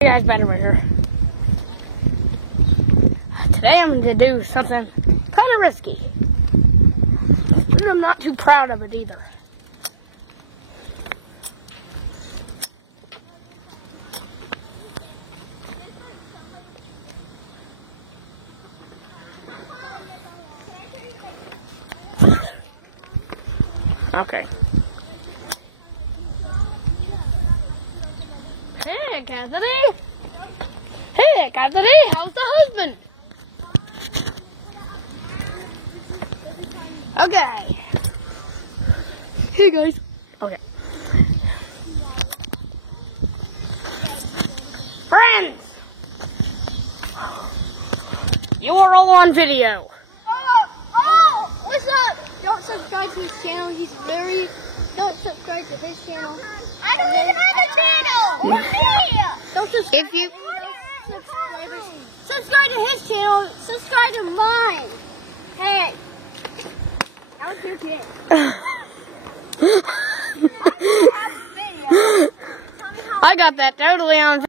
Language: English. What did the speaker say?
Hey guys, Better here. Today I'm going to do something kind of risky. But I'm not too proud of it either. Okay. Hey, Cassidy. Hey, Cassidy, how's the husband? Okay. Hey, guys. Okay. Friends! You are all on video. Oh, what's up? Don't subscribe to his channel. Don't subscribe to his channel. I don't even have a channel. Or me. Don't subscribe. If you Subscribe to his channel. Subscribe to mine. Hey. That was your kid. I got that totally on